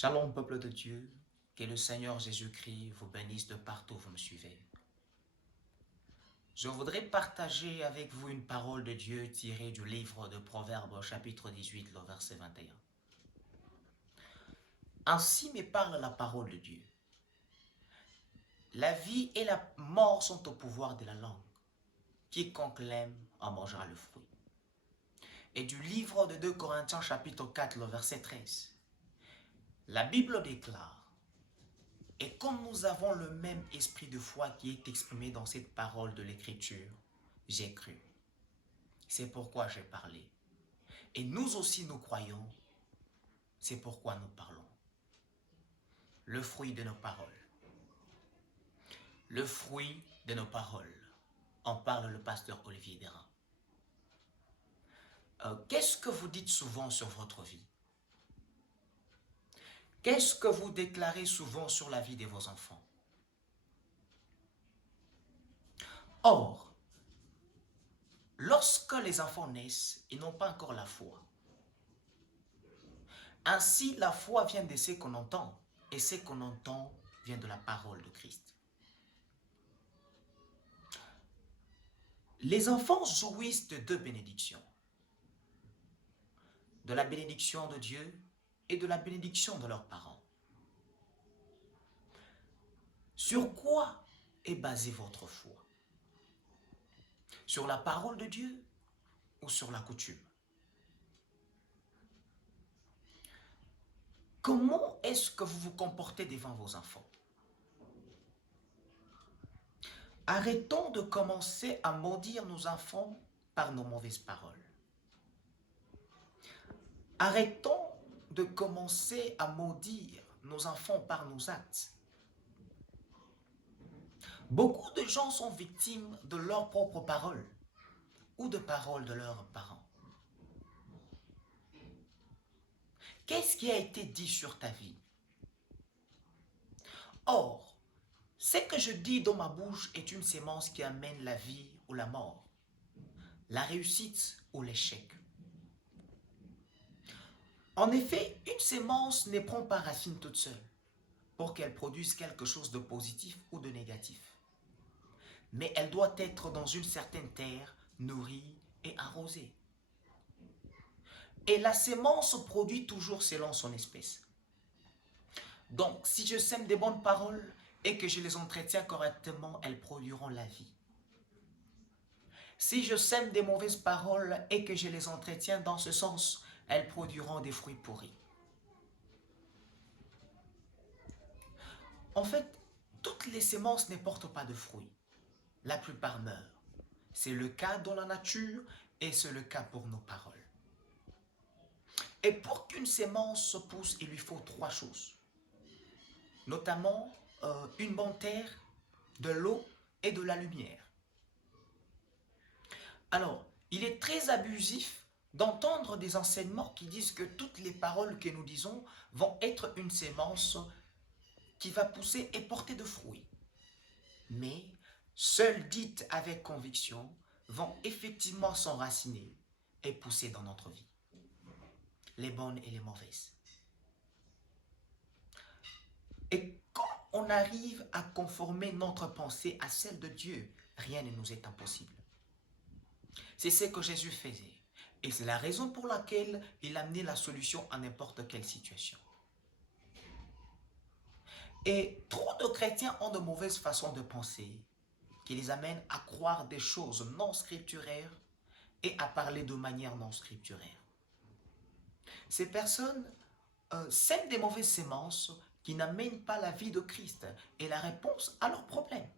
Shalom peuple de Dieu, que le Seigneur Jésus-Christ vous bénisse de partout où vous me suivez. Je voudrais partager avec vous une parole de Dieu tirée du livre de Proverbes chapitre 18, le verset 21. Ainsi me parle la parole de Dieu. La vie et la mort sont au pouvoir de la langue. Quiconque l'aime en mangera le fruit. Et du livre de 2 Corinthiens chapitre 4, le verset 13. La Bible déclare: et comme nous avons le même esprit de foi qui est exprimé dans cette parole de l'Écriture, j'ai cru. C'est pourquoi j'ai parlé. Et nous aussi nous croyons, c'est pourquoi nous parlons. Le fruit de nos paroles. Le fruit de nos paroles. En parle le pasteur Olivier Dérin. Qu'est-ce que vous dites souvent sur votre vie? Qu'est-ce que vous déclarez souvent sur la vie de vos enfants? Or, lorsque les enfants naissent, ils n'ont pas encore la foi. Ainsi, la foi vient de ce qu'on entend, et ce qu'on entend vient de la parole de Christ. Les enfants jouissent de deux bénédictions. De la bénédiction de Dieu et de la bénédiction de leurs parents. Sur quoi est basée votre foi? Sur la parole de Dieu ou sur la coutume? Comment est-ce que vous vous comportez devant vos enfants? Arrêtons de commencer à maudire nos enfants par nos mauvaises paroles. Arrêtons de commencer à maudire nos enfants par nos actes. Beaucoup de gens sont victimes de leurs propres paroles ou de paroles de leurs parents. Qu'est-ce qui a été dit sur ta vie? Or, ce que je dis dans ma bouche est une sémence qui amène la vie ou la mort, la réussite ou l'échec. En effet, une sémence ne prend pas racine toute seule pour qu'elle produise quelque chose de positif ou de négatif. Mais elle doit être dans une certaine terre, nourrie et arrosée. Et la sémence produit toujours selon son espèce. Donc, si je sème des bonnes paroles et que je les entretiens correctement, elles produiront la vie. Si je sème des mauvaises paroles et que je les entretiens dans ce sens, elles produiront des fruits pourris. En fait, toutes les semences ne portent pas de fruits. La plupart meurent. C'est le cas dans la nature et c'est le cas pour nos paroles. Et pour qu'une sémence se pousse, il lui faut trois choses. Notamment une bonne terre, de l'eau et de la lumière. Alors, il est très abusif d'entendre des enseignements qui disent que toutes les paroles que nous disons vont être une sémence qui va pousser et porter de fruits. Mais, seules dites avec conviction, vont effectivement s'enraciner et pousser dans notre vie. Les bonnes et les mauvaises. Et quand on arrive à conformer notre pensée à celle de Dieu, rien ne nous est impossible. C'est ce que Jésus faisait. Et c'est la raison pour laquelle il amenait la solution à n'importe quelle situation. Et trop de chrétiens ont de mauvaises façons de penser qui les amènent à croire des choses non scripturaires et à parler de manière non scripturaire. Ces personnes sèment des mauvaises sémences qui n'amènent pas la vie de Christ et la réponse à leurs problèmes,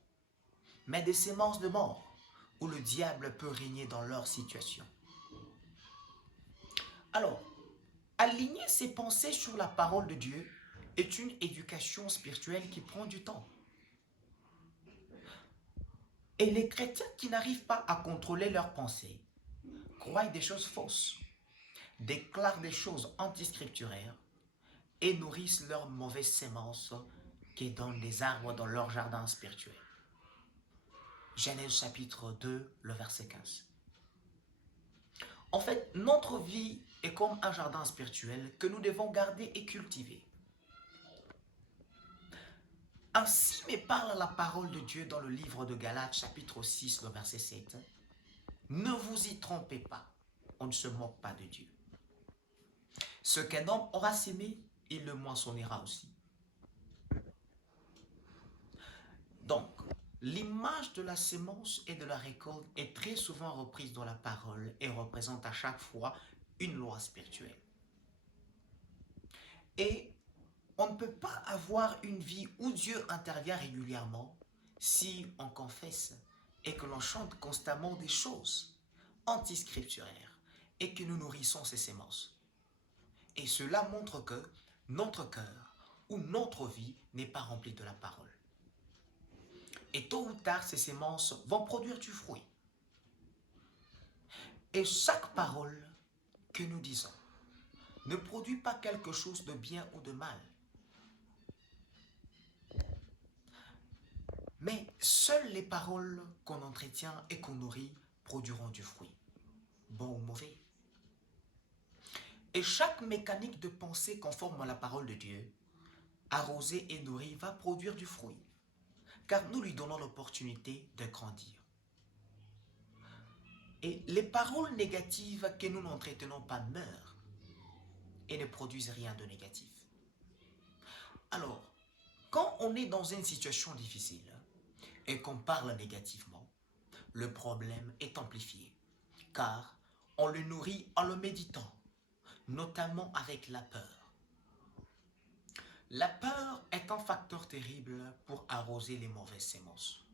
mais des sémences de mort où le diable peut régner dans leur situation. Alors, aligner ses pensées sur la parole de Dieu est une éducation spirituelle qui prend du temps. Et les chrétiens qui n'arrivent pas à contrôler leurs pensées croient des choses fausses, déclarent des choses antiscripturaires et nourrissent leurs mauvaises sémences qui donnent des arbres dans leur jardin spirituel. Genèse chapitre 2, le verset 15. En fait, notre vie est comme un jardin spirituel que nous devons garder et cultiver. Ainsi me parle la parole de Dieu dans le livre de Galates, chapitre 6, le verset 7. Ne vous y trompez pas, on ne se moque pas de Dieu. Ce qu'un homme aura sémé, il le moissonnera aussi. Donc, l'image de la sémence et de la récolte est très souvent reprise dans la parole et représente à chaque fois une loi spirituelle. Et on ne peut pas avoir une vie où Dieu intervient régulièrement si on confesse et que l'on chante constamment des choses antiscripturaires et que nous nourrissons ces sémences. Et cela montre que notre cœur ou notre vie n'est pas remplie de la parole. Et tôt ou tard, ces sémences vont produire du fruit. Et chaque parole que nous disons ne produit pas quelque chose de bien ou de mal. Mais seules les paroles qu'on entretient et qu'on nourrit produiront du fruit, bon ou mauvais. Et chaque mécanique de pensée conforme à la parole de Dieu, arrosée et nourrie, va produire du fruit, car nous lui donnons l'opportunité de grandir. Et les paroles négatives que nous n'entretenons pas meurent et ne produisent rien de négatif. Alors, quand on est dans une situation difficile et qu'on parle négativement, le problème est amplifié, car on le nourrit en le méditant, notamment avec la peur. La peur est un facteur terrible pour arroser les mauvaises semences.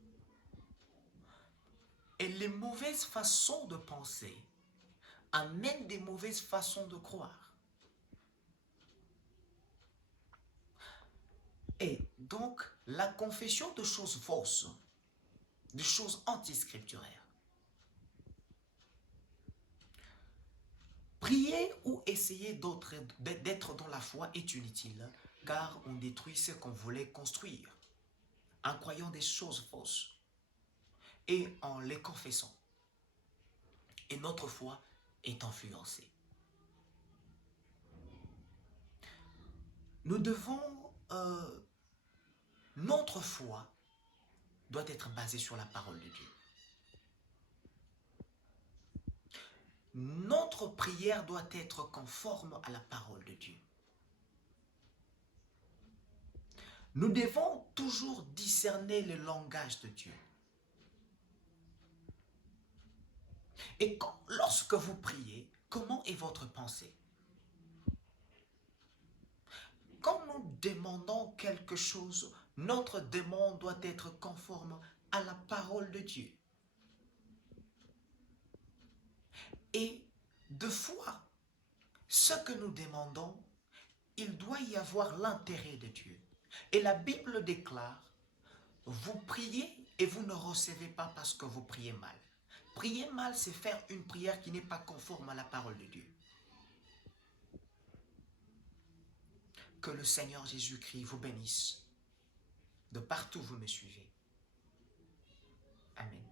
Et les mauvaises façons de penser amènent des mauvaises façons de croire. Et donc, la confession de choses fausses, de choses antiscripturaires. Prier ou essayer d'être dans la foi est inutile, car on détruit ce qu'on voulait construire, en croyant des choses fausses et en les confessant. Et notre foi est influencée. Nous devons, notre foi doit être basée sur la parole de Dieu. Notre prière doit être conforme à la parole de Dieu. Nous devons toujours discerner le langage de Dieu. Et lorsque vous priez, comment est votre pensée? Quand nous demandons quelque chose, notre demande doit être conforme à la parole de Dieu. Et de foi, ce que nous demandons, il doit y avoir l'intérêt de Dieu. Et la Bible déclare, vous priez et vous ne recevez pas parce que vous priez mal. Prier mal, c'est faire une prière qui n'est pas conforme à la parole de Dieu. Que le Seigneur Jésus-Christ vous bénisse de partout où vous me suivez. Amen.